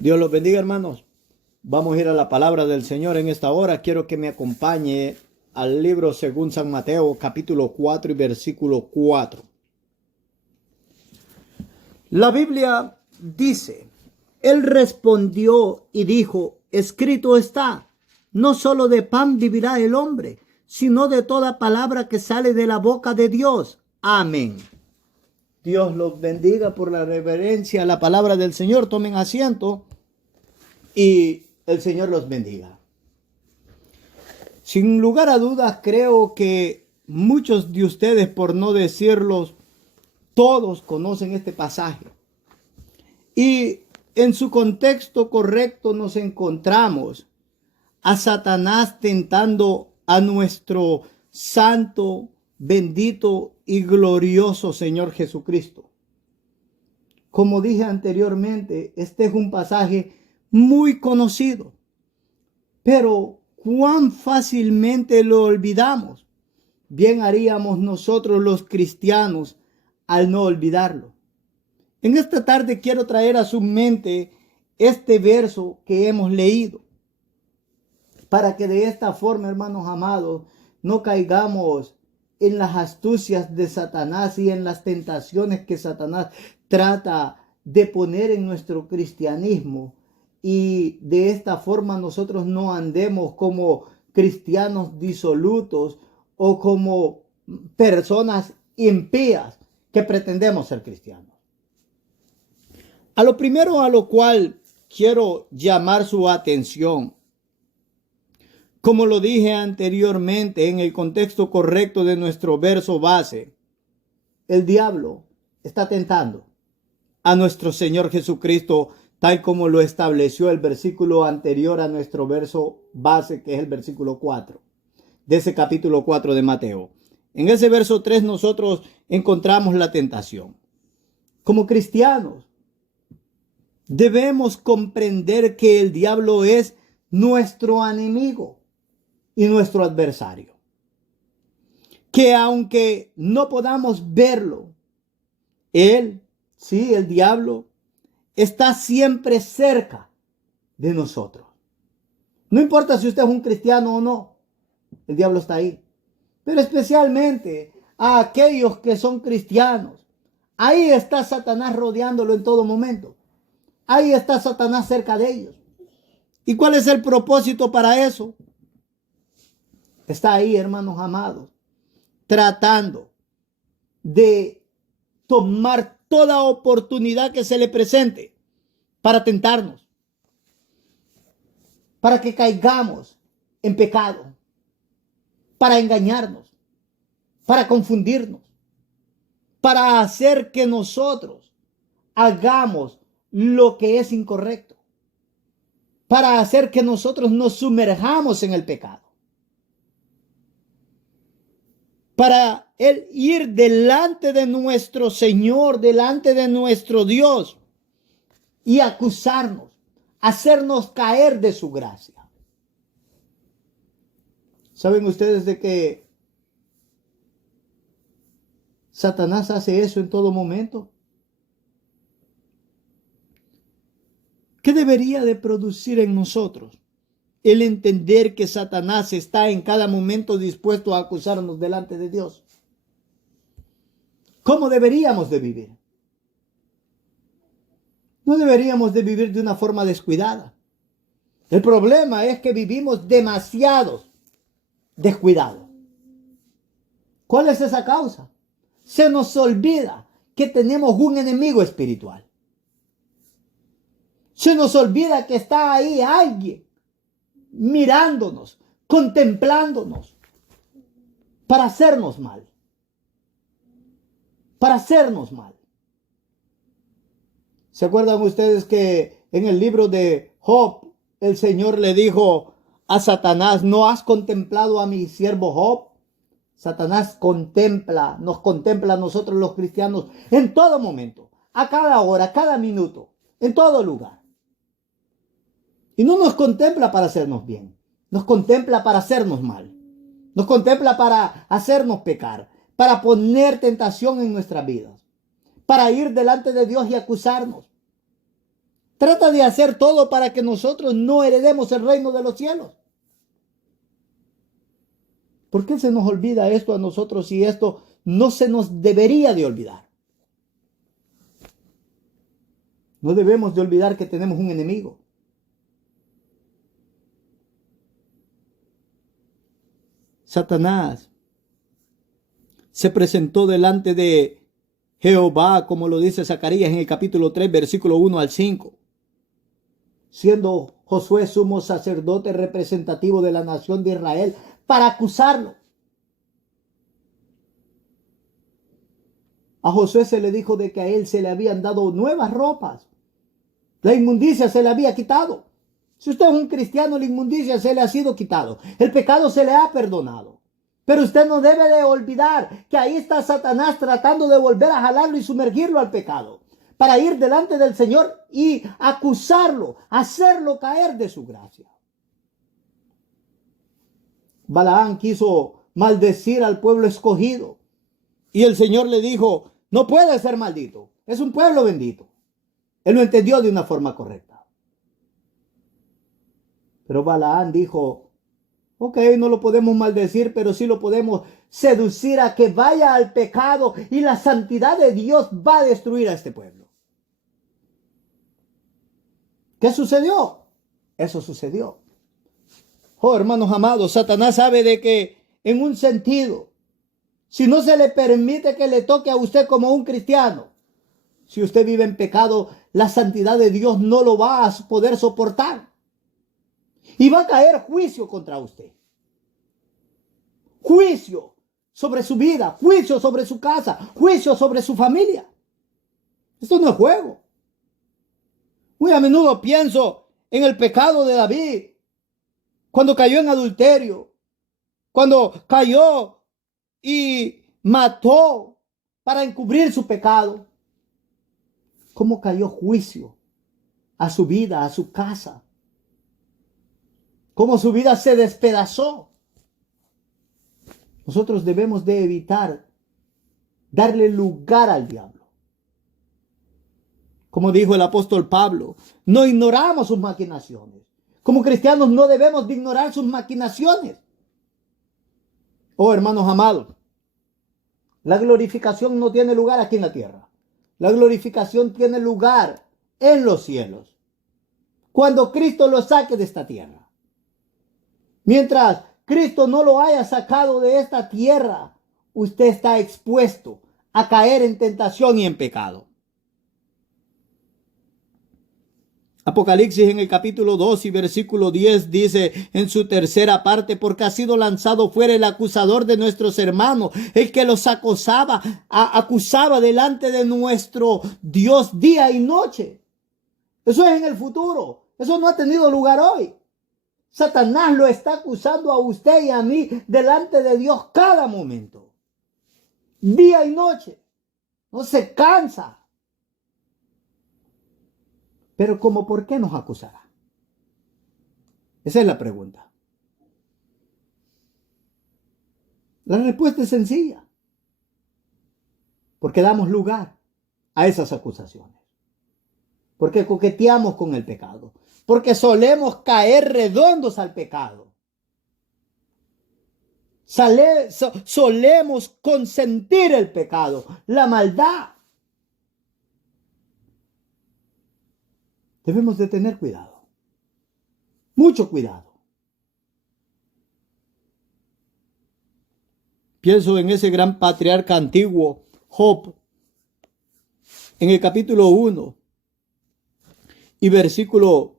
Dios los bendiga, hermanos. Vamos a ir a la palabra del Señor en esta hora. Quiero que me acompañe al libro según San Mateo, capítulo 4 y versículo 4. La Biblia dice: Él respondió y dijo: escrito está, no solo de pan vivirá el hombre, sino de toda palabra que sale de la boca de Dios. Amén. Dios los bendiga por la reverencia a la palabra del Señor. Tomen asiento y el Señor los bendiga. Sin lugar a dudas, creo que muchos de ustedes, por no decirlos todos, conocen este pasaje. Y en su contexto correcto nos encontramos a Satanás tentando a nuestro santo, bendito y glorioso Señor Jesucristo. Como dije anteriormente, este es un pasaje muy conocido, pero cuán fácilmente lo olvidamos. Bien haríamos nosotros los cristianos al no olvidarlo. En esta tarde quiero traer a su mente este verso que hemos leído, para que de esta forma, hermanos amados, no caigamos en las astucias de Satanás y en las tentaciones que Satanás trata de poner en nuestro cristianismo, y de esta forma nosotros no andemos como cristianos disolutos o como personas impías que pretendemos ser cristianos. A lo primero a lo cual quiero llamar su atención, como lo dije anteriormente en el contexto correcto de nuestro verso base, el diablo está tentando a nuestro Señor Jesucristo, tal como lo estableció el versículo anterior a nuestro verso base, que es el versículo 4 de ese capítulo 4 de Mateo. En ese verso 3 nosotros encontramos la tentación. Como cristianos, debemos comprender que el diablo es nuestro enemigo y nuestro adversario. Que aunque no podamos verlo, él, sí, el diablo, está siempre cerca de nosotros. No importa si usted es un cristiano o no, el diablo está ahí. Pero especialmente a aquellos que son cristianos, ahí está Satanás rodeándolo en todo momento. Ahí está Satanás cerca de ellos. ¿Y cuál es el propósito para eso? Está ahí, hermanos amados, tratando de tomar toda oportunidad que se le presente para tentarnos, para que caigamos en pecado, para engañarnos, para confundirnos, para hacer que nosotros hagamos lo que es incorrecto, para hacer que nosotros nos sumerjamos en el pecado, para él ir delante de nuestro Señor, delante de nuestro Dios, y acusarnos, hacernos caer de su gracia. ¿Saben ustedes de que Satanás hace eso en todo momento? ¿Qué debería de producir en nosotros el entender que Satanás está en cada momento dispuesto a acusarnos delante de Dios? ¿Cómo deberíamos de vivir? No deberíamos de vivir de una forma descuidada. El problema es que vivimos demasiado descuidados. ¿Cuál es esa causa? Se nos olvida que tenemos un enemigo espiritual. Se nos olvida que está ahí alguien mirándonos, contemplándonos, para hacernos mal. Para hacernos mal. ¿Se acuerdan ustedes que en el libro de Job, el Señor le dijo a Satanás: ¿no has contemplado a mi siervo Job? Satanás nos contempla a nosotros los cristianos en todo momento, a cada hora, a cada minuto, en todo lugar. Y no nos contempla para hacernos bien, nos contempla para hacernos mal, nos contempla para hacernos pecar, para poner tentación en nuestras vidas, para ir delante de Dios y acusarnos. Trata de hacer todo para que nosotros no heredemos el reino de los cielos. ¿Por qué se nos olvida esto a nosotros y esto no se nos debería de olvidar? No debemos de olvidar que tenemos un enemigo. Satanás se presentó delante de Jehová, como lo dice Zacarías en el capítulo 3, versículo 1 al 5. Siendo Josué sumo sacerdote representativo de la nación de Israel, para acusarlo. A Josué se le dijo de que a él se le habían dado nuevas ropas. La inmundicia se le había quitado. Si usted es un cristiano, la inmundicia se le ha sido quitado. El pecado se le ha perdonado. Pero usted no debe de olvidar que ahí está Satanás tratando de volver a jalarlo y sumergirlo al pecado, para ir delante del Señor y acusarlo, hacerlo caer de su gracia. Balaán quiso maldecir al pueblo escogido y el Señor le dijo: no puede ser maldito, es un pueblo bendito. Él lo entendió de una forma correcta. Pero Balaán dijo: ok, no lo podemos maldecir, pero sí lo podemos seducir a que vaya al pecado y la santidad de Dios va a destruir a este pueblo. ¿Qué sucedió? Eso sucedió. Oh, hermanos amados, Satanás sabe de que en un sentido, si no se le permite que le toque a usted como un cristiano, si usted vive en pecado, la santidad de Dios no lo va a poder soportar. Y va a caer juicio contra usted. Juicio sobre su vida, juicio sobre su casa, juicio sobre su familia. Esto no es juego. Muy a menudo pienso en el pecado de David, cuando cayó en adulterio, cuando cayó y mató para encubrir su pecado. Cómo cayó juicio a su vida, a su casa. Cómo su vida se despedazó. Nosotros debemos de evitar darle lugar al diablo. Como dijo el apóstol Pablo, no ignoramos sus maquinaciones. Como cristianos no debemos de ignorar sus maquinaciones. Oh, hermanos amados, la glorificación no tiene lugar aquí en la tierra. La glorificación tiene lugar en los cielos, cuando Cristo lo saque de esta tierra. Mientras Cristo no lo haya sacado de esta tierra, usted está expuesto a caer en tentación y en pecado. Apocalipsis en el capítulo 2 y versículo 10 dice en su tercera parte: porque ha sido lanzado fuera el acusador de nuestros hermanos, el que los acusaba delante de nuestro Dios día y noche. Eso es en el futuro. Eso no ha tenido lugar hoy. Satanás lo está acusando a usted y a mí delante de Dios cada momento, día y noche. No se cansa. Pero ¿cómo por qué nos acusará? Esa es la pregunta. La respuesta es sencilla. Porque damos lugar a esas acusaciones. Porque coqueteamos con el pecado. Porque solemos caer redondos al pecado. Solemos consentir el pecado, la maldad. Debemos de tener cuidado. Mucho cuidado. Pienso en ese gran patriarca antiguo, Job, en el capítulo 1 y versículo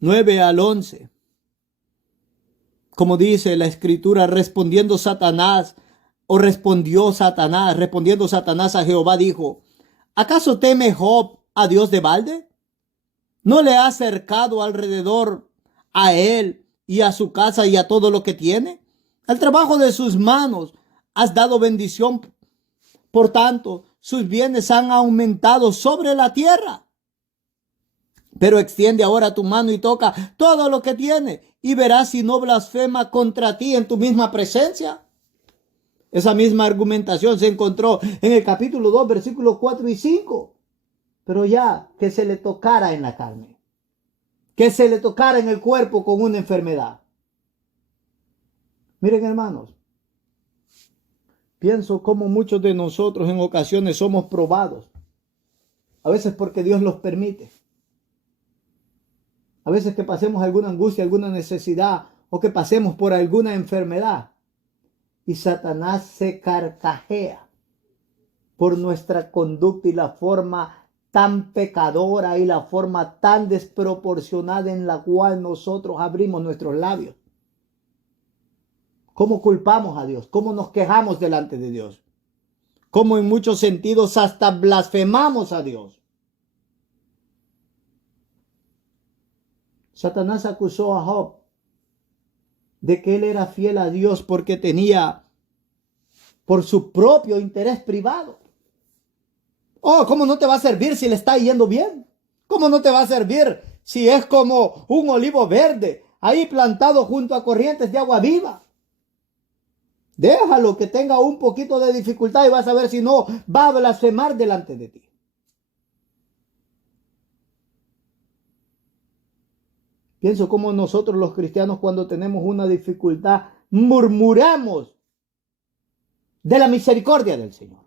9 al 11. Como dice la escritura, respondiendo Satanás a Jehová, dijo: ¿acaso teme Job a Dios de balde? ¿No le ha cercado alrededor a él y a su casa y a todo lo que tiene? Al trabajo de sus manos has dado bendición. Por tanto, sus bienes han aumentado sobre la tierra. Pero extiende ahora tu mano y toca todo lo que tiene, y verás si no blasfema contra ti en tu misma presencia. Esa misma argumentación se encontró en el capítulo 2, versículos 4 y 5. pero ya que se le tocara en la carne, que se le tocara en el cuerpo con una enfermedad. Miren, hermanos, pienso como muchos de nosotros en ocasiones somos probados, a veces porque Dios los permite. A veces que pasemos alguna angustia, alguna necesidad o que pasemos por alguna enfermedad. Y Satanás se carcajea por nuestra conducta y la forma tan pecadora y la forma tan desproporcionada en la cual nosotros abrimos nuestros labios. ¿Cómo culpamos a Dios? ¿Cómo nos quejamos delante de Dios? ¿Cómo en muchos sentidos hasta blasfemamos a Dios? Satanás acusó a Job de que él era fiel a Dios porque tenía por su propio interés privado. Oh, ¿cómo no te va a servir si le está yendo bien? ¿Cómo no te va a servir si es como un olivo verde ahí plantado junto a corrientes de agua viva? Déjalo que tenga un poquito de dificultad y vas a ver si no va a blasfemar delante de ti. Pienso como nosotros los cristianos cuando tenemos una dificultad murmuramos de la misericordia del Señor.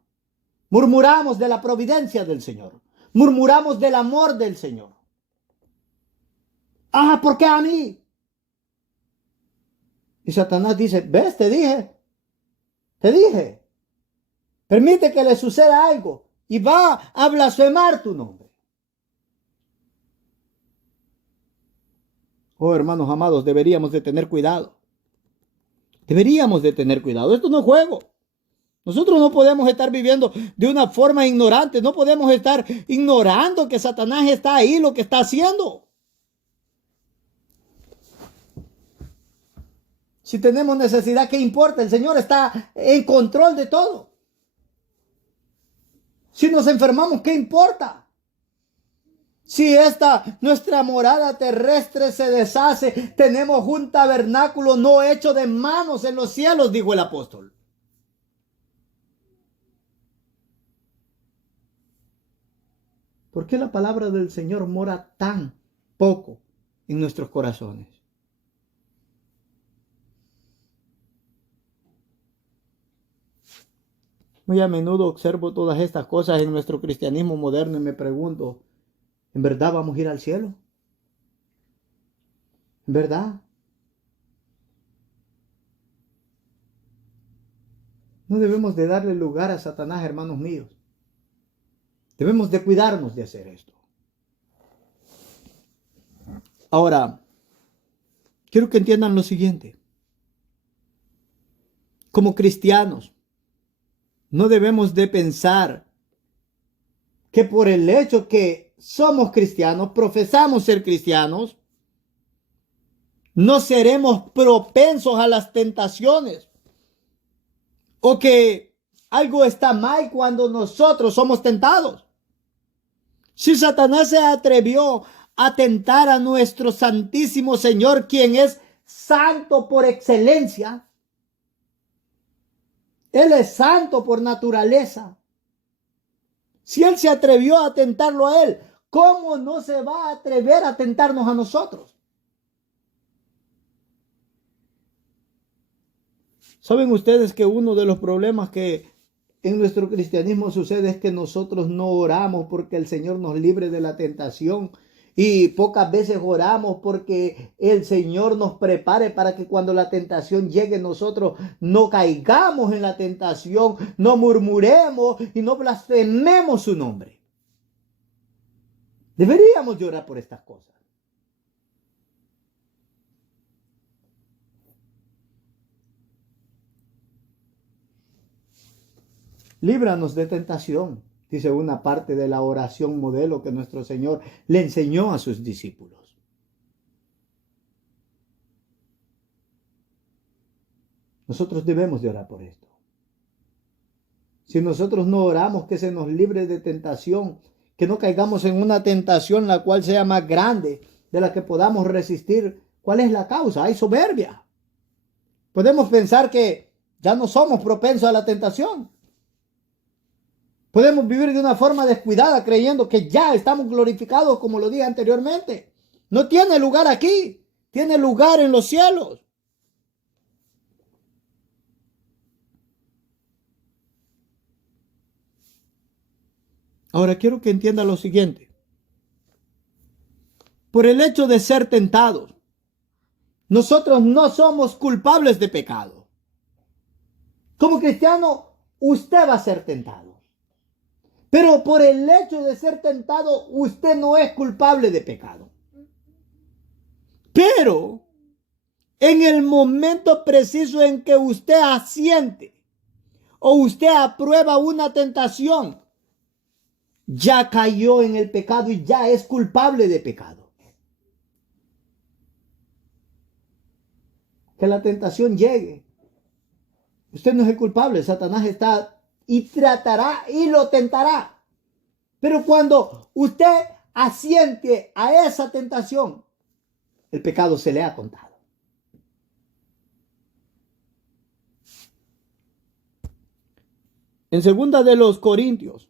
Murmuramos de la providencia del Señor. Murmuramos del amor del Señor. Ah, ¿por qué a mí? Y Satanás dice, ¿ves? Te dije. Permite que le suceda algo y va a blasfemar tu nombre. Oh, hermanos amados, deberíamos de tener cuidado. Deberíamos de tener cuidado. Esto no es juego. Nosotros no podemos estar viviendo de una forma ignorante. No podemos estar ignorando que Satanás está ahí, lo que está haciendo. Si tenemos necesidad, ¿qué importa? El Señor está en control de todo. Si nos enfermamos, ¿qué importa? Si nuestra morada terrestre se deshace, tenemos un tabernáculo no hecho de manos en los cielos, dijo el apóstol. ¿Por qué la palabra del Señor mora tan poco en nuestros corazones? Muy a menudo observo todas estas cosas en nuestro cristianismo moderno y me pregunto, ¿en verdad vamos a ir al cielo? ¿En verdad? No debemos de darle lugar a Satanás, hermanos míos. Debemos de cuidarnos de hacer esto. Ahora, quiero que entiendan lo siguiente. Como cristianos, no debemos de pensar que por el hecho que somos cristianos, profesamos ser cristianos, no seremos propensos a las tentaciones o que algo está mal cuando nosotros somos tentados. Si Satanás se atrevió a tentar a nuestro Santísimo Señor, quien es santo por excelencia, Él es santo por naturaleza. Si Él se atrevió a tentarlo a Él, ¿cómo no se va a atrever a tentarnos a nosotros? ¿Saben ustedes que uno de los problemas que en nuestro cristianismo sucede es que nosotros no oramos porque el Señor nos libre de la tentación? Y pocas veces oramos porque el Señor nos prepare para que cuando la tentación llegue nosotros no caigamos en la tentación, no murmuremos y no blasfememos su nombre. Deberíamos de orar por estas cosas. Líbranos de tentación, dice una parte de la oración modelo que nuestro Señor le enseñó a sus discípulos. Nosotros debemos de orar por esto. Si nosotros no oramos que se nos libre de tentación, que no caigamos en una tentación la cual sea más grande de la que podamos resistir, ¿cuál es la causa? Hay soberbia. Podemos pensar que ya no somos propensos a la tentación. Podemos vivir de una forma descuidada creyendo que ya estamos glorificados, como lo dije anteriormente. No tiene lugar aquí, tiene lugar en los cielos. Ahora quiero que entienda lo siguiente. Por el hecho de ser tentados, nosotros no somos culpables de pecado. Como cristiano, usted va a ser tentado. Pero por el hecho de ser tentado, usted no es culpable de pecado. Pero en el momento preciso en que usted asiente o usted aprueba una tentación, ya cayó en el pecado y ya es culpable de pecado. Que la tentación llegue. Usted no es el culpable, Satanás está y tratará y lo tentará. Pero cuando usted asiente a esa tentación, el pecado se le ha contado. En segunda de los Corintios,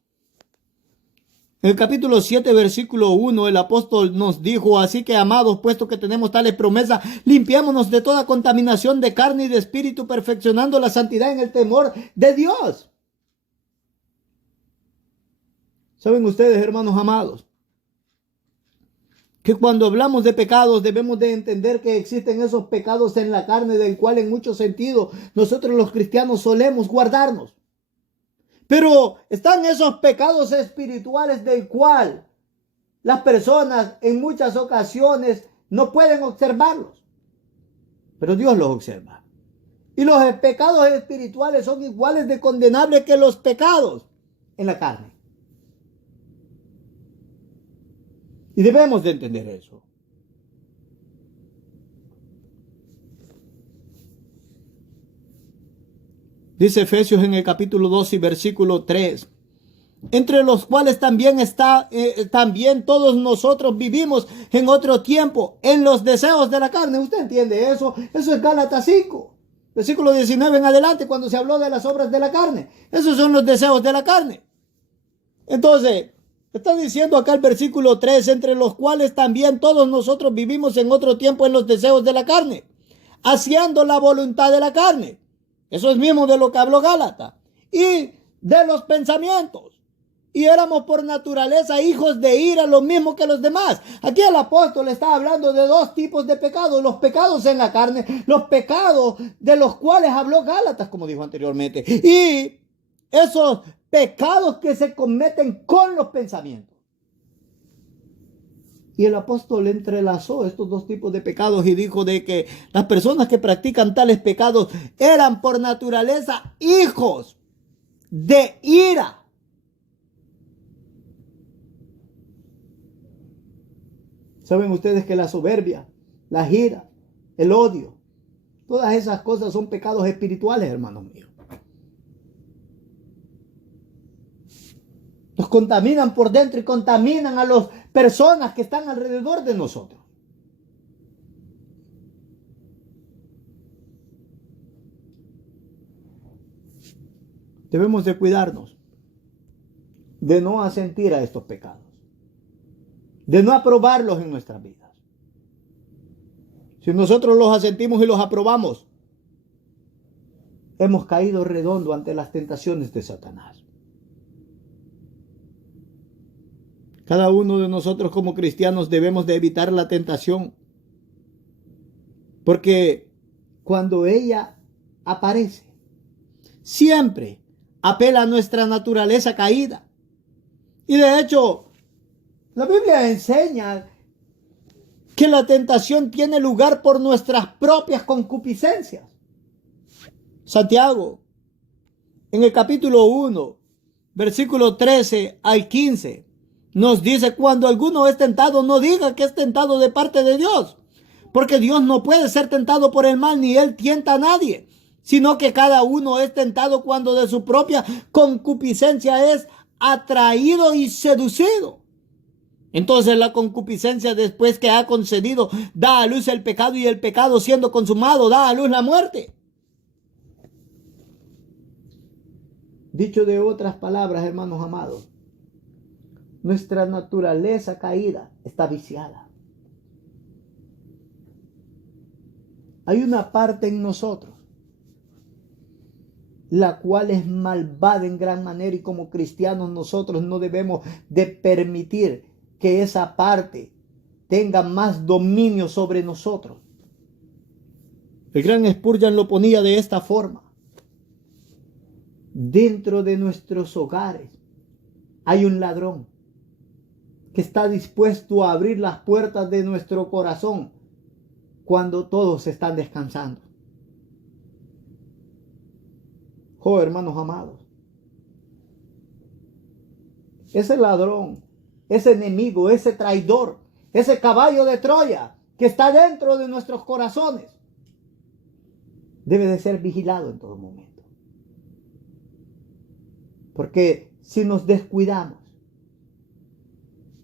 en el capítulo 7, versículo 1, el apóstol nos dijo: así que, amados, puesto que tenemos tales promesas, limpiémonos de toda contaminación de carne y de espíritu, perfeccionando la santidad en el temor de Dios. ¿Saben ustedes, hermanos amados, que cuando hablamos de pecados debemos de entender que existen esos pecados en la carne del cual en muchos sentidos nosotros los cristianos solemos guardarnos? Pero están esos pecados espirituales del cual las personas en muchas ocasiones no pueden observarlos, pero Dios los observa. Y los pecados espirituales son iguales de condenables que los pecados en la carne. Y debemos de entender eso. Dice Efesios en el capítulo 2 y versículo 3. Entre los cuales también todos nosotros vivimos en otro tiempo en los deseos de la carne. ¿Usted entiende eso? Eso es Gálatas 5, versículo 19 en adelante, cuando se habló de las obras de la carne. Esos son los deseos de la carne. Entonces, está diciendo acá el versículo 3, entre los cuales también todos nosotros vivimos en otro tiempo en los deseos de la carne, haciendo la voluntad de la carne. Eso es mismo de lo que habló Gálatas. Y de los pensamientos. Y éramos por naturaleza hijos de ira, lo mismo que los demás. Aquí el apóstol está hablando de dos tipos de pecados: los pecados en la carne, los pecados de los cuales habló Gálatas, como dijo anteriormente, y esos pecados que se cometen con los pensamientos. Y el apóstol entrelazó estos dos tipos de pecados y dijo de que las personas que practican tales pecados eran por naturaleza hijos de ira. ¿Saben ustedes que la soberbia, la ira, el odio, todas esas cosas son pecados espirituales, hermanos míos? Nos contaminan por dentro y contaminan a las personas que están alrededor de nosotros. Debemos de cuidarnos de no asentir a estos pecados, de no aprobarlos en nuestras vidas. Si nosotros los asentimos y los aprobamos, hemos caído redondo ante las tentaciones de Satanás. Cada uno de nosotros como cristianos debemos de evitar la tentación, porque cuando ella aparece, siempre apela a nuestra naturaleza caída. Y de hecho, la Biblia enseña que la tentación tiene lugar por nuestras propias concupiscencias. Santiago, en el capítulo 1, versículo 13 al 15, nos dice: cuando alguno es tentado, no diga que es tentado de parte de Dios, porque Dios no puede ser tentado por el mal, ni Él tienta a nadie, sino que cada uno es tentado cuando de su propia concupiscencia es atraído y seducido. Entonces la concupiscencia, después que ha concedido, da a luz el pecado, y el pecado, siendo consumado, da a luz la muerte. Dicho de otras palabras, hermanos amados, nuestra naturaleza caída está viciada. Hay una parte en nosotros la cual es malvada en gran manera, y como cristianos nosotros no debemos de permitir que esa parte tenga más dominio sobre nosotros. El gran Spurgeon lo ponía de esta forma: dentro de nuestros hogares hay un ladrón que está dispuesto a abrir las puertas de nuestro corazón cuando todos están descansando. Oh, hermanos amados, ese ladrón, ese enemigo, ese traidor, ese caballo de Troya que está dentro de nuestros corazones, debe de ser vigilado en todo momento. Porque si nos descuidamos,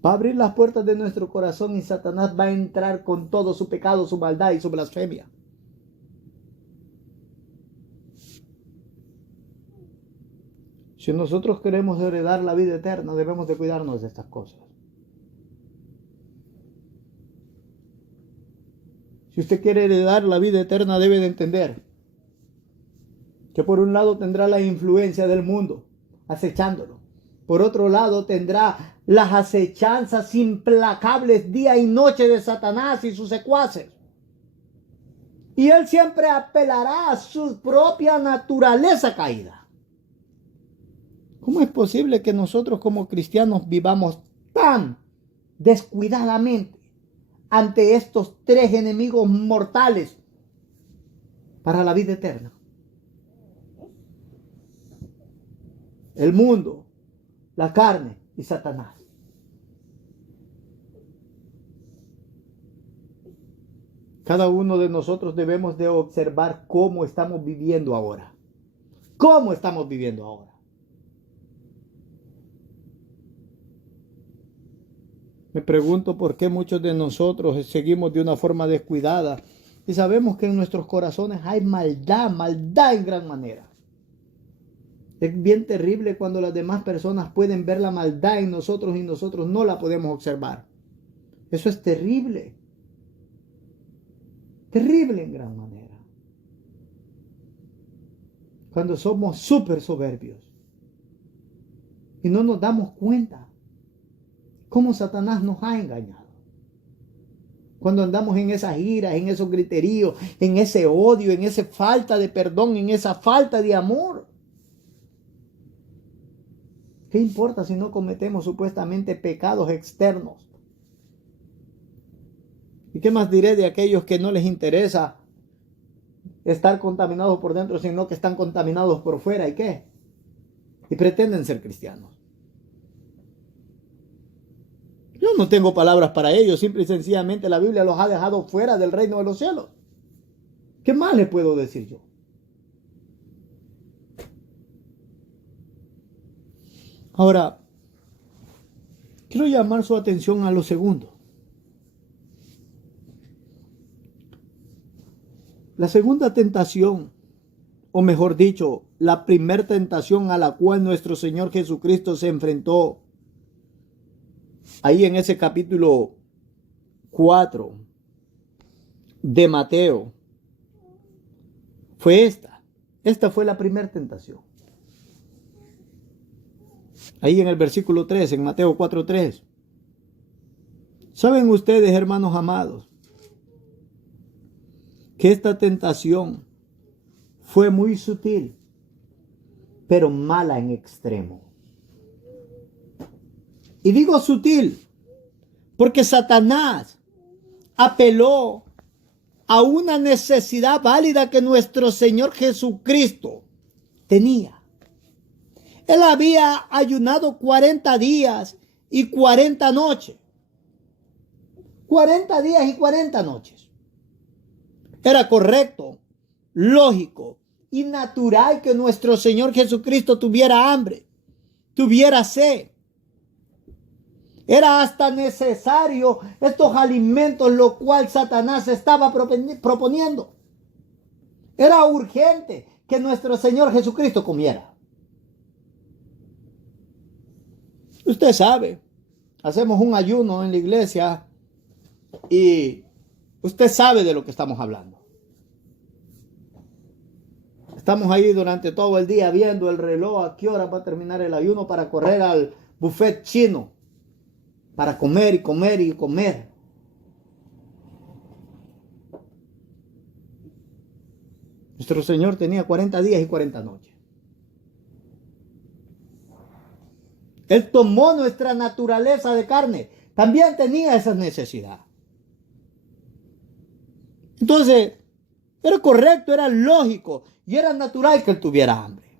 va a abrir las puertas de nuestro corazón y Satanás va a entrar con todo su pecado, su maldad y su blasfemia. Si nosotros queremos heredar la vida eterna, debemos de cuidarnos de estas cosas. Si usted quiere heredar la vida eterna, debe de entender que por un lado tendrá la influencia del mundo acechándolo. Por otro lado tendrá las acechanzas implacables día y noche de Satanás y sus secuaces. Y él siempre apelará a su propia naturaleza caída. ¿Cómo es posible que nosotros como cristianos vivamos tan descuidadamente ante estos tres enemigos mortales para la vida eterna? El mundo, la carne y Satanás. Cada uno de nosotros debemos de observar cómo estamos viviendo ahora. ¿Cómo estamos viviendo ahora? Me pregunto por qué muchos de nosotros seguimos de una forma descuidada y sabemos que en nuestros corazones hay maldad en gran manera. Es bien terrible cuando las demás personas pueden ver la maldad en nosotros y nosotros no la podemos observar. Eso es terrible. Terrible en gran manera. Cuando somos súper soberbios y no nos damos cuenta cómo Satanás nos ha engañado. Cuando andamos en esas iras, en esos griteríos, en ese odio, en esa falta de perdón, en esa falta de amor. ¿Qué importa si no cometemos supuestamente pecados externos? ¿Y qué más diré de aquellos que no les interesa estar contaminados por dentro, sino que están contaminados por fuera? ¿Y qué? Y pretenden ser cristianos. Yo no tengo palabras para ellos, simple y sencillamente la Biblia los ha dejado fuera del reino de los cielos. ¿Qué más les puedo decir yo? Ahora, quiero llamar su atención a lo segundo. La segunda tentación, o mejor dicho, la primera tentación a la cual nuestro Señor Jesucristo se enfrentó, ahí en ese capítulo 4 de Mateo, fue esta. Esta fue la primera tentación. Ahí en el versículo 3, en Mateo 4:3. ¿Saben ustedes, hermanos amados, que esta tentación fue muy sutil, pero mala en extremo? Y digo sutil, porque Satanás apeló a una necesidad válida que nuestro Señor Jesucristo tenía. Él había ayunado 40 días y 40 noches. 40 días y 40 noches. Era correcto, lógico y natural que nuestro Señor Jesucristo tuviera hambre, tuviera sed. Era hasta necesario estos alimentos, lo cual Satanás estaba proponiendo. Era urgente que nuestro Señor Jesucristo comiera. Usted sabe, hacemos un ayuno en la iglesia y usted sabe de lo que estamos hablando. Estamos ahí durante todo el día viendo el reloj, a qué hora va a terminar el ayuno para correr al buffet chino, para comer y comer y comer. Nuestro Señor tenía 40 días y 40 noches. Él tomó nuestra naturaleza de carne. También tenía esa necesidad. Entonces, era correcto, era lógico y era natural que él tuviera hambre.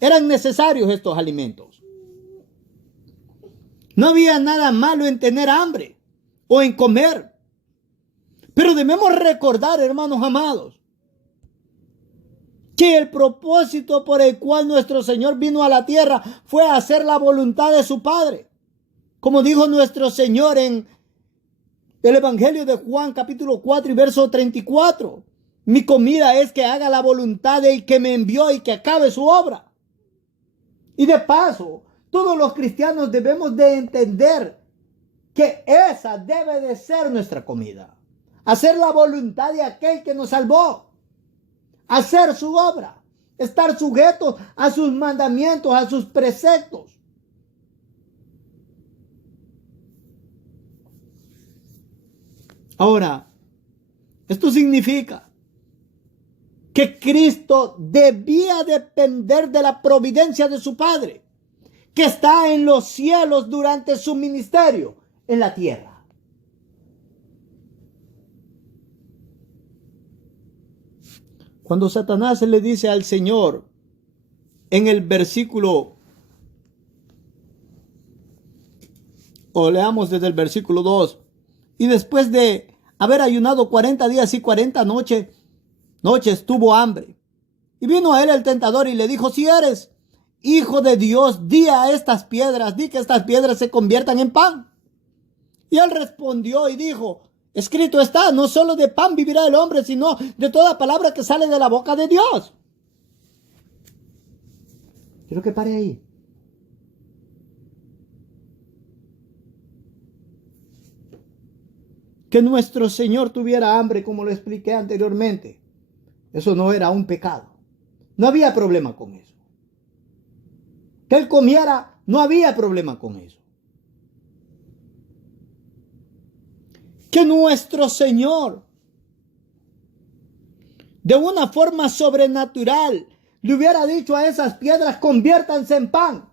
Eran necesarios estos alimentos. No había nada malo en tener hambre o en comer. Pero debemos recordar, hermanos amados, que el propósito por el cual nuestro Señor vino a la tierra fue hacer la voluntad de su Padre. Como dijo nuestro Señor en el Evangelio de Juan, capítulo 4 y verso 34. Mi comida es que haga la voluntad del que me envió y que acabe su obra. Y de paso, todos los cristianos debemos de entender que esa debe de ser nuestra comida. Hacer la voluntad de aquel que nos salvó. Hacer su obra, estar sujetos a sus mandamientos, a sus preceptos. Ahora, esto significa que Cristo debía depender de la providencia de su Padre, que está en los cielos durante su ministerio en la tierra. Cuando Satanás le dice al Señor en el versículo, o leamos desde el versículo 2, y después de haber ayunado 40 días y 40 noches tuvo hambre. Y vino a él el tentador y le dijo, si eres hijo de Dios, di a estas piedras, di que estas piedras se conviertan en pan. Y él respondió y dijo, escrito está, no solo de pan vivirá el hombre, sino de toda palabra que sale de la boca de Dios. Quiero que pare ahí. Que nuestro Señor tuviera hambre, como lo expliqué anteriormente, eso no era un pecado. No había problema con eso. Que él comiera, no había problema con eso. Que nuestro Señor, de una forma sobrenatural, le hubiera dicho a esas piedras, conviértanse en pan.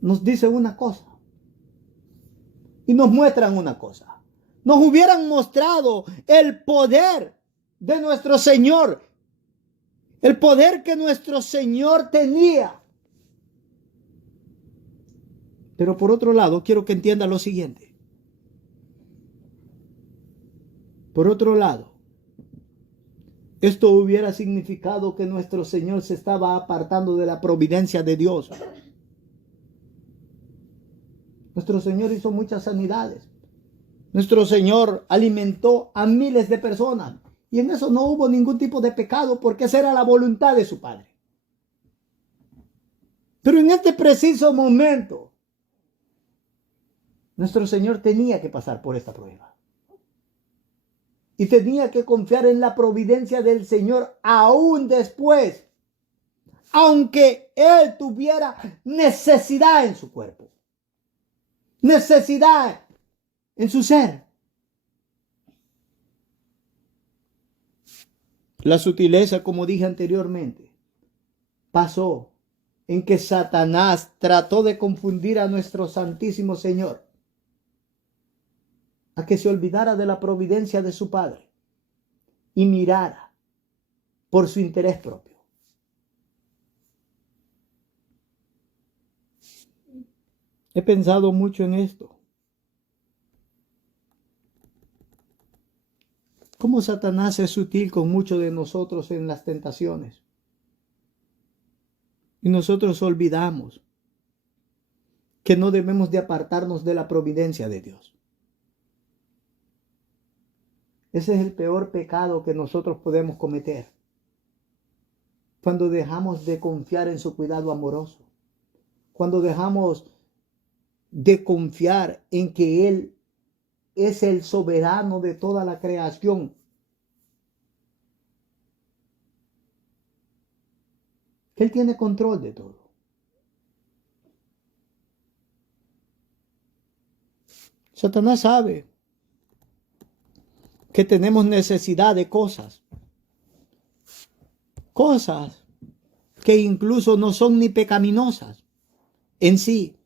Nos dice una cosa. Y nos muestran una cosa. Nos hubieran mostrado el poder de nuestro Señor. El poder que nuestro Señor tenía. Pero por otro lado, quiero que entienda lo siguiente. Por otro lado, esto hubiera significado que nuestro Señor se estaba apartando de la providencia de Dios. Nuestro Señor hizo muchas sanidades. Nuestro Señor alimentó a miles de personas. Y en eso no hubo ningún tipo de pecado porque esa era la voluntad de su Padre. Pero en este preciso momento, nuestro Señor tenía que pasar por esta prueba. Y tenía que confiar en la providencia del Señor aún después. Aunque Él tuviera necesidad en su cuerpo. Necesidad en su ser. La sutileza, como dije anteriormente, pasó en que Satanás trató de confundir a nuestro Santísimo Señor, a que se olvidara de la providencia de su Padre y mirara por su interés propio. He pensado mucho en esto. Cómo Satanás es sutil con muchos de nosotros en las tentaciones. Y nosotros olvidamos que no debemos de apartarnos de la providencia de Dios. Ese es el peor pecado que nosotros podemos cometer. Cuando dejamos de confiar en su cuidado amoroso. cuando dejamos de confiar en que Él es el soberano de toda la creación. Que Él tiene control de todo. Satanás sabe que tenemos necesidad de cosas que incluso no son ni pecaminosas en sí,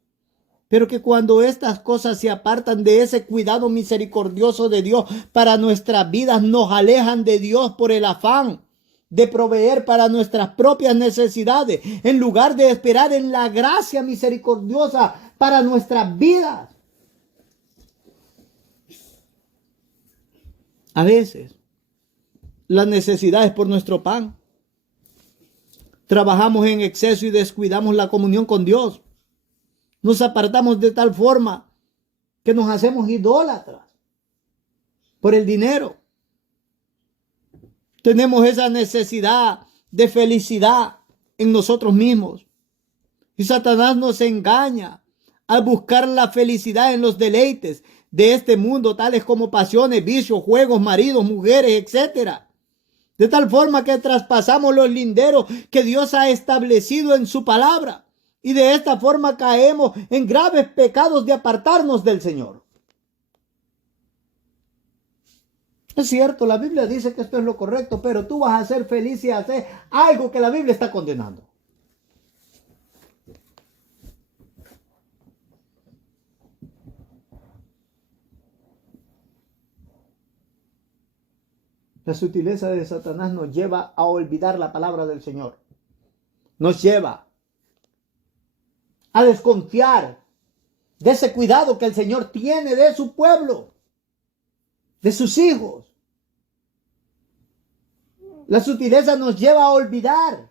pero que cuando estas cosas se apartan de ese cuidado misericordioso de Dios para nuestras vidas, nos alejan de Dios por el afán de proveer para nuestras propias necesidades, en lugar de esperar en la gracia misericordiosa para nuestras vidas. A veces, la necesidad es por nuestro pan. Trabajamos en exceso y descuidamos la comunión con Dios. Nos apartamos de tal forma que nos hacemos idólatras por el dinero. Tenemos esa necesidad de felicidad en nosotros mismos. Y Satanás nos engaña al buscar la felicidad en los deleites de este mundo, tales como pasiones, vicios, juegos, maridos, mujeres, etc. De tal forma que traspasamos los linderos que Dios ha establecido en su palabra. Y de esta forma caemos en graves pecados de apartarnos del Señor. Es cierto, la Biblia dice que esto es lo correcto, pero tú vas a ser feliz y hacer algo que la Biblia está condenando. La sutileza de Satanás nos lleva a olvidar la palabra del Señor. Nos lleva a desconfiar de ese cuidado que el Señor tiene de su pueblo, de sus hijos. La sutileza nos lleva a olvidar.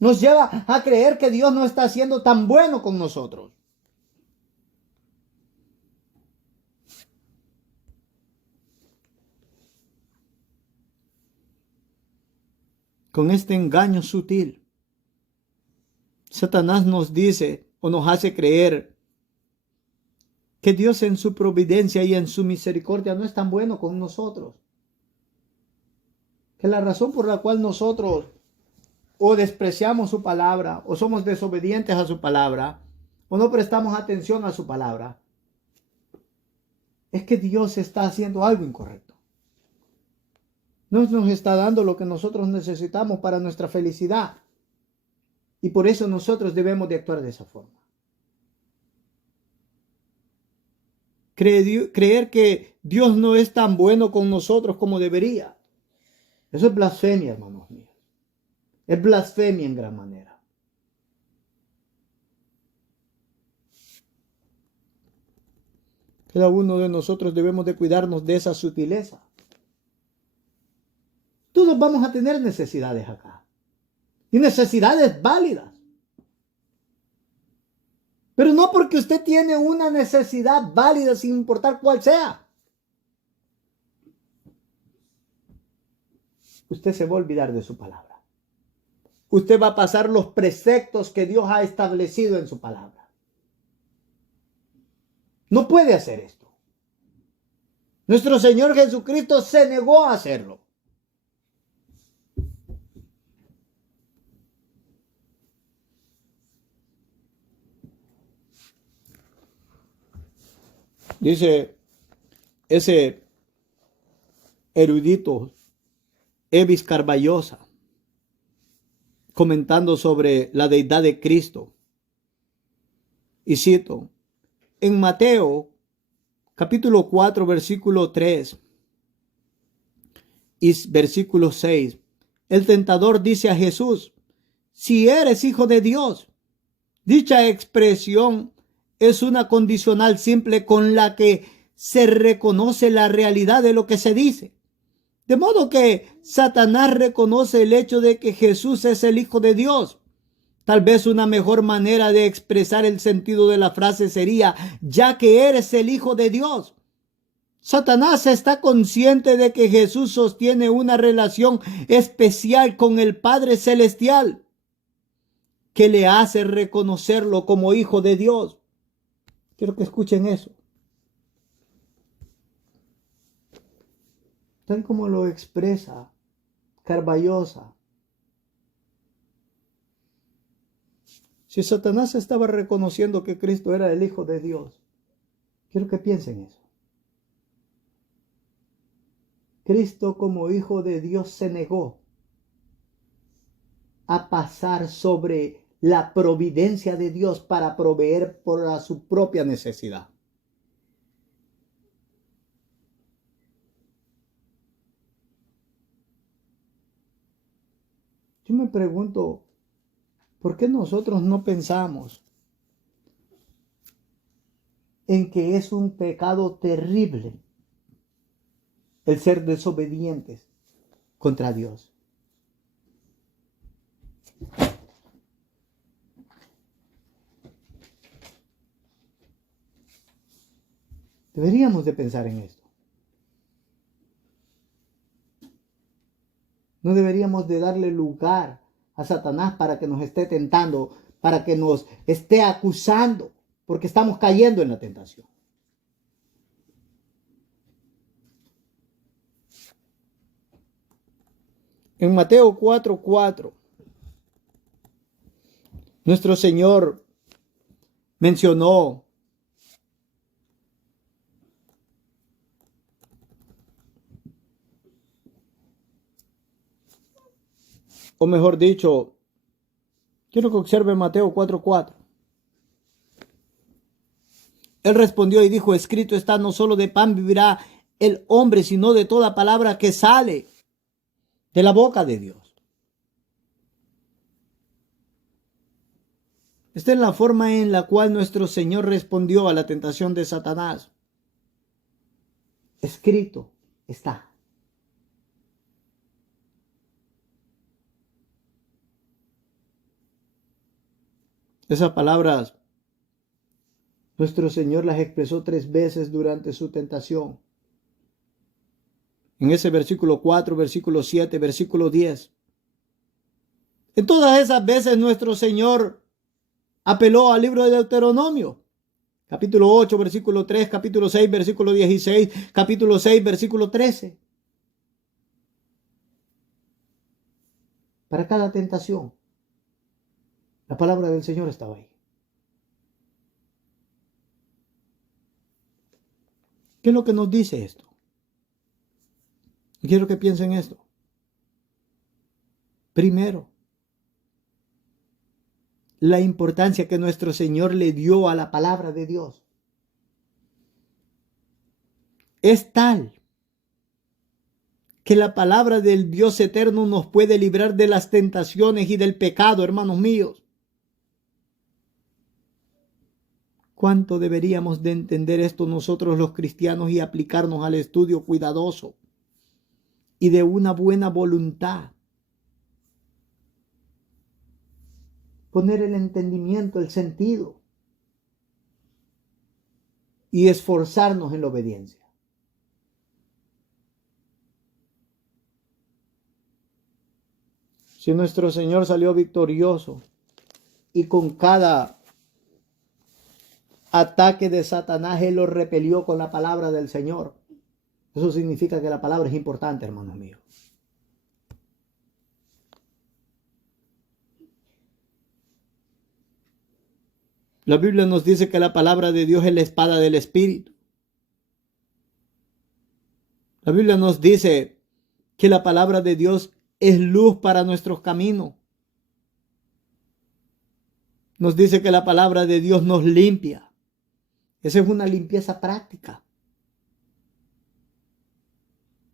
Nos lleva a creer que Dios no está siendo tan bueno con nosotros. Con este engaño sutil, Satanás nos dice o nos hace creer que Dios en su providencia y en su misericordia no es tan bueno con nosotros. Que la razón por la cual nosotros o despreciamos su palabra, o somos desobedientes a su palabra, o no prestamos atención a su palabra, es que Dios está haciendo algo incorrecto. No nos está dando lo que nosotros necesitamos para nuestra felicidad. Y por eso nosotros debemos de actuar de esa forma. Creer que Dios no es tan bueno con nosotros como debería. Eso es blasfemia, hermanos míos. Es blasfemia en gran manera. Cada uno de nosotros debemos de cuidarnos de esa sutileza. Todos vamos a tener necesidades acá. Y necesidades válidas. Pero no porque usted tiene una necesidad válida sin importar cuál sea, usted se va a olvidar de su palabra. Usted va a pasar los preceptos que Dios ha establecido en su palabra. No puede hacer esto. Nuestro Señor Jesucristo se negó a hacerlo. Dice ese erudito Evis Carballosa, comentando sobre la deidad de Cristo. Y cito, en Mateo capítulo 4, versículo 3 y versículo 6, el tentador dice a Jesús, si eres hijo de Dios. Dicha expresión es una condicional simple con la que se reconoce la realidad de lo que se dice. De modo que Satanás reconoce el hecho de que Jesús es el Hijo de Dios. Tal vez una mejor manera de expresar el sentido de la frase sería, ya que eres el Hijo de Dios. Satanás está consciente de que Jesús sostiene una relación especial con el Padre Celestial, que le hace reconocerlo como hijo de Dios. Quiero que escuchen eso. Tal como lo expresa Carballosa. Si Satanás estaba reconociendo que Cristo era el Hijo de Dios, quiero que piensen eso. Cristo como Hijo de Dios se negó a pasar sobre la providencia de Dios para proveer por su propia necesidad. Yo me pregunto, ¿por qué nosotros no pensamos en que es un pecado terrible el ser desobedientes contra Dios? Deberíamos de pensar en esto. No deberíamos de darle lugar a Satanás para que nos esté tentando, para que nos esté acusando, porque estamos cayendo en la tentación. En Mateo 4:4, nuestro Señor mencionó o mejor dicho, quiero que observe Mateo 4:4. Él respondió y dijo, escrito está, no solo de pan vivirá el hombre, sino de toda palabra que sale de la boca de Dios. Esta es la forma en la cual nuestro Señor respondió a la tentación de Satanás. Escrito está. Esas palabras nuestro Señor las expresó 3 veces durante su tentación. En ese versículo 4, versículo 7, versículo 10. En todas esas veces nuestro Señor apeló al libro de Deuteronomio. Capítulo 8, versículo 3, capítulo 6, versículo 16, capítulo 6, versículo 13. Para cada tentación, la palabra del Señor estaba ahí. ¿Qué es lo que nos dice esto? Quiero que piensen esto. Primero, la importancia que nuestro Señor le dio a la palabra de Dios es tal que la palabra del Dios eterno nos puede librar de las tentaciones y del pecado, hermanos míos. ¿Cuánto deberíamos de entender esto nosotros los cristianos y aplicarnos al estudio cuidadoso y de una buena voluntad? Poner el entendimiento, el sentido y esforzarnos en la obediencia. Si nuestro Señor salió victorioso y con cada ataque de Satanás Él lo repelió con la palabra del Señor, eso significa que la palabra es importante, hermanos míos. La Biblia nos dice que la palabra de Dios es la espada del Espíritu. La Biblia nos dice que la palabra de Dios es luz para nuestros caminos. Nos dice que la palabra de Dios nos limpia. Esa es una limpieza práctica.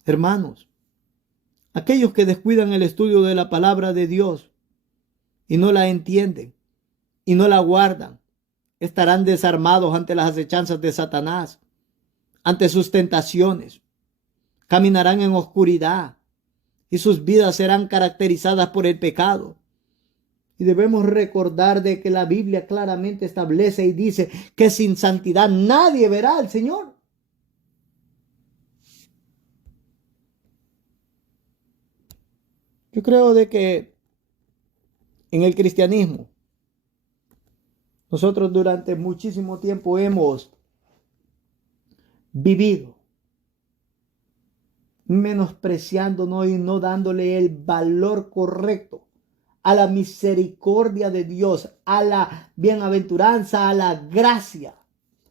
Hermanos, aquellos que descuidan el estudio de la palabra de Dios y no la entienden y no la guardan, estarán desarmados ante las acechanzas de Satanás, ante sus tentaciones. Caminarán en oscuridad y sus vidas serán caracterizadas por el pecado. Y debemos recordar de que la Biblia claramente establece y dice que sin santidad nadie verá al Señor. Yo creo de que en el cristianismo Nosotros durante muchísimo tiempo hemos vivido menospreciándonos y no dándole el valor correcto a la misericordia de Dios, a la bienaventuranza, a la gracia,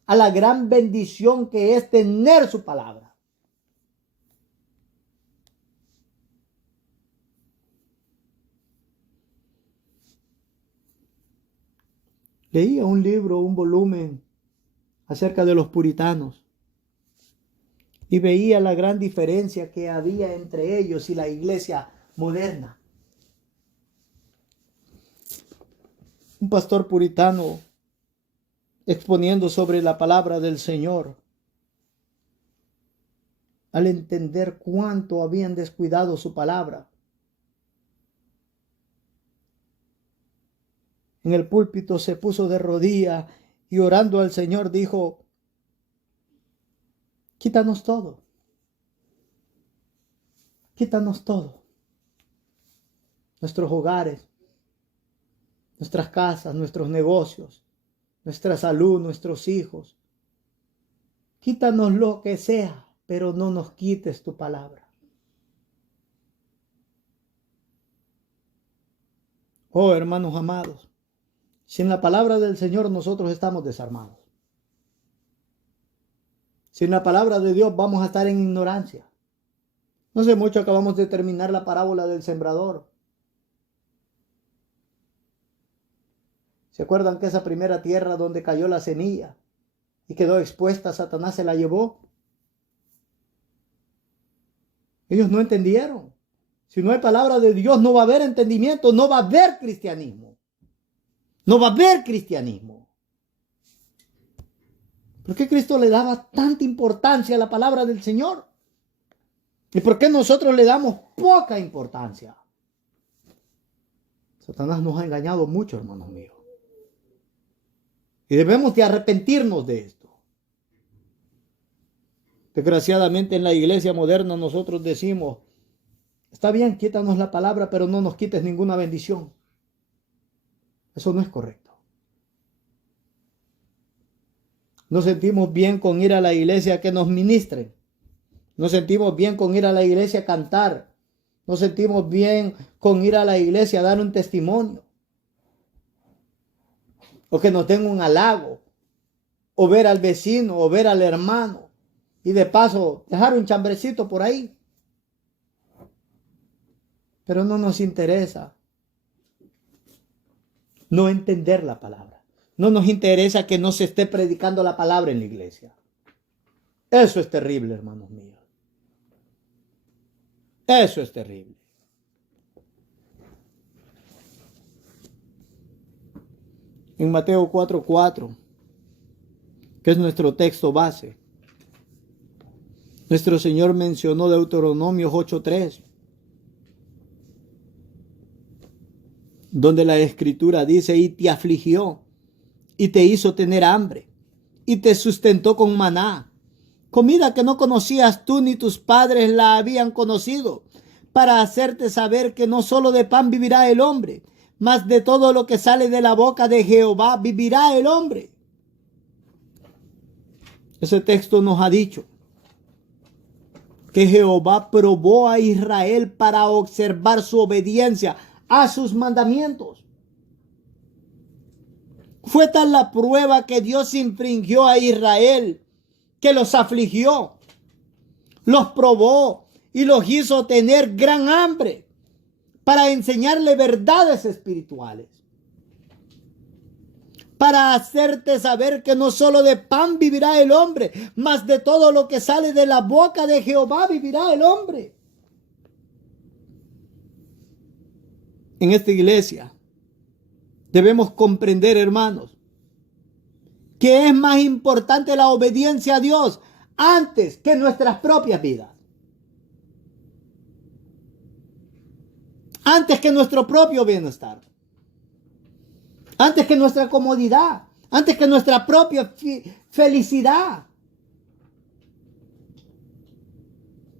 a la gran bendición que es tener su palabra. Leía un libro, un volumen acerca de los puritanos y veía la gran diferencia que había entre ellos y la iglesia moderna. Un pastor puritano exponiendo sobre la palabra del Señor, al entender cuánto habían descuidado su palabra, en el púlpito se puso de rodillas y orando al Señor dijo: quítanos todo, quítanos todo, nuestros hogares, nuestras casas, nuestros negocios, nuestra salud, nuestros hijos. Quítanos lo que sea, pero no nos quites tu palabra. Oh, hermanos amados, sin la palabra del Señor nosotros estamos desarmados. Sin la palabra de Dios vamos a estar en ignorancia. No hace mucho acabamos de terminar la parábola del sembrador. ¿Se acuerdan que esa primera tierra donde cayó la semilla y quedó expuesta, Satanás se la llevó? Ellos no entendieron. Si no hay palabra de Dios, no va a haber entendimiento, no va a haber cristianismo. No va a haber cristianismo. ¿Por qué Cristo le daba tanta importancia a la palabra del Señor? ¿Y por qué nosotros le damos poca importancia? Satanás nos ha engañado mucho, hermanos míos. Y debemos de arrepentirnos de esto. Desgraciadamente en la iglesia moderna nosotros decimos: está bien, quítanos la palabra, pero no nos quites ninguna bendición. Eso no es correcto. Nos sentimos bien con ir a la iglesia que nos ministren. Nos sentimos bien con ir a la iglesia a cantar. Nos sentimos bien con ir a la iglesia a dar un testimonio. O que nos den un halago. O ver al vecino, o ver al hermano. Y de paso dejar un chambrecito por ahí. Pero no nos interesa no entender la palabra. No nos interesa que no se esté predicando la palabra en la iglesia. Eso es terrible, hermanos míos. Eso es terrible. En Mateo 4:4, que es nuestro texto base, nuestro Señor mencionó Deuteronomio 8:3, donde la Escritura dice: y te afligió, y te hizo tener hambre, y te sustentó con maná, comida que no conocías tú ni tus padres la habían conocido, para hacerte saber que no solo de pan vivirá el hombre, mas de todo lo que sale de la boca de Jehová vivirá el hombre. Ese texto nos ha dicho que Jehová probó a Israel para observar su obediencia a sus mandamientos. Fue tal la prueba que Dios infringió a Israel, que los afligió, los probó y los hizo tener gran hambre para enseñarle verdades espirituales, para hacerte saber que no solo de pan vivirá el hombre, mas de todo lo que sale de la boca de Jehová vivirá el hombre. En esta iglesia debemos comprender, hermanos, que es más importante la obediencia a Dios antes que nuestras propias vidas. Antes que nuestro propio bienestar. Antes que nuestra comodidad. Antes que nuestra propia felicidad.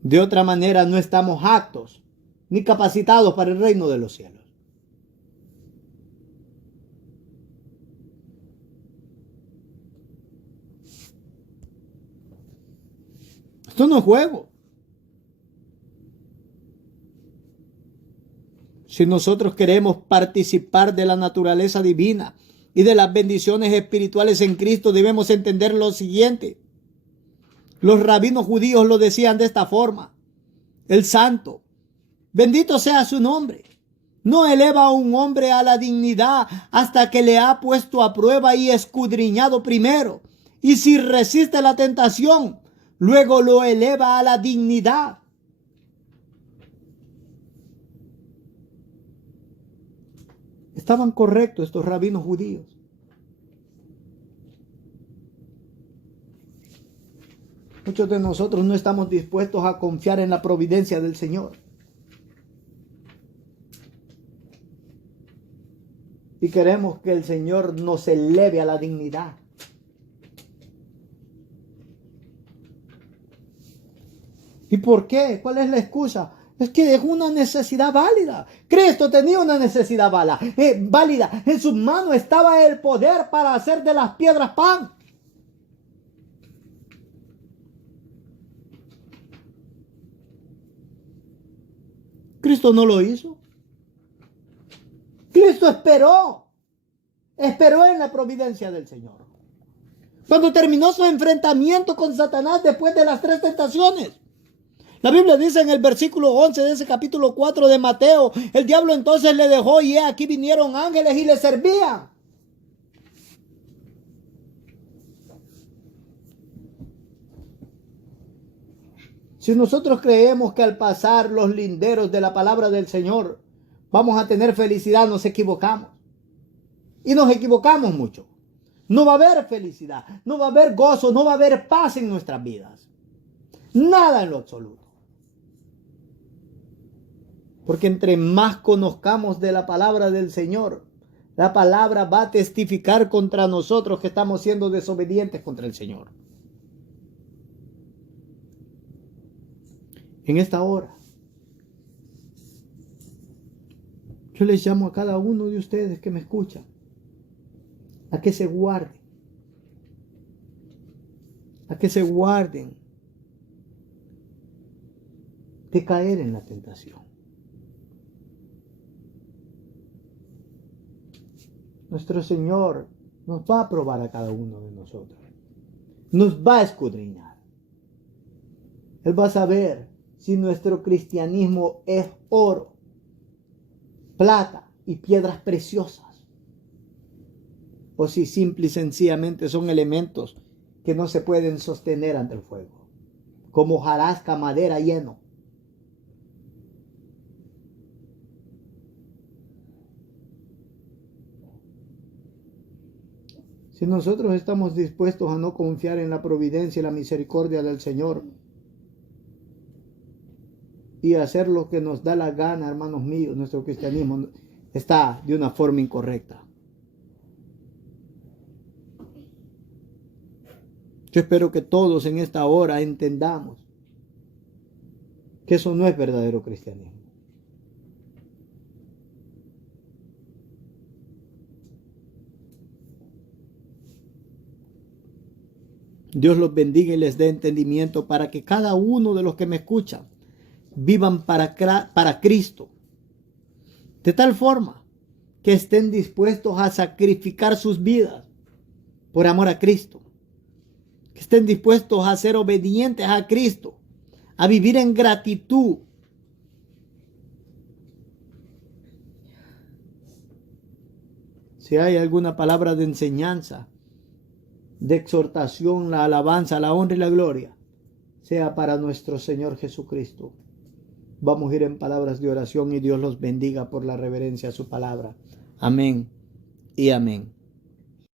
De otra manera no estamos aptos ni capacitados para el reino de los cielos. Esto no es juego. Si nosotros queremos participar de la naturaleza divina y de las bendiciones espirituales en Cristo, debemos entender lo siguiente. Los rabinos judíos lo decían de esta forma: el santo, bendito sea su nombre, no eleva a un hombre a la dignidad hasta que le ha puesto a prueba y escudriñado primero. Y si resiste la tentación, luego lo eleva a la dignidad. Estaban correctos estos rabinos judíos. Muchos de nosotros no estamos dispuestos a confiar en la providencia del Señor. Y queremos que el Señor nos eleve a la dignidad. ¿Y por qué? ¿Cuál es la excusa? Es que es una necesidad válida. Cristo tenía una necesidad válida. En sus manos estaba el poder para hacer de las piedras pan. Cristo no lo hizo. Cristo esperó en la providencia del Señor. Cuando terminó su enfrentamiento con Satanás después de las 3 tentaciones, la Biblia dice en el versículo 11 de ese capítulo 4 de Mateo: el diablo entonces le dejó y aquí vinieron ángeles y le servían. Si nosotros creemos que al pasar los linderos de la palabra del Señor vamos a tener felicidad, nos equivocamos. Y nos equivocamos mucho. No va a haber felicidad, no va a haber gozo, no va a haber paz en nuestras vidas. Nada en lo absoluto. Porque entre más conozcamos de la palabra del Señor, la palabra va a testificar contra nosotros que estamos siendo desobedientes contra el Señor. En esta hora, yo les llamo a cada uno de ustedes que me escuchan a que se guarden, de caer en la tentación. Nuestro Señor nos va a probar a cada uno de nosotros, nos va a escudriñar. Él va a saber si nuestro cristianismo es oro, plata y piedras preciosas, o si simple y sencillamente son elementos que no se pueden sostener ante el fuego, como hojarasca, madera, heno. Si nosotros estamos dispuestos a no confiar en la providencia y la misericordia del Señor y hacer lo que nos da la gana, hermanos míos, nuestro cristianismo está de una forma incorrecta. Yo espero que todos en esta hora entendamos que eso no es verdadero cristianismo. Dios los bendiga y les dé entendimiento para que cada uno de los que me escuchan vivan para Cristo, de tal forma que estén dispuestos a sacrificar sus vidas por amor a Cristo, que estén dispuestos a ser obedientes a Cristo, a vivir en gratitud. Si hay alguna palabra de enseñanza, de exhortación, la alabanza, la honra y la gloria, sea para nuestro Señor Jesucristo. Vamos a ir en palabras de oración y Dios los bendiga por la reverencia a su palabra. Amén y amén.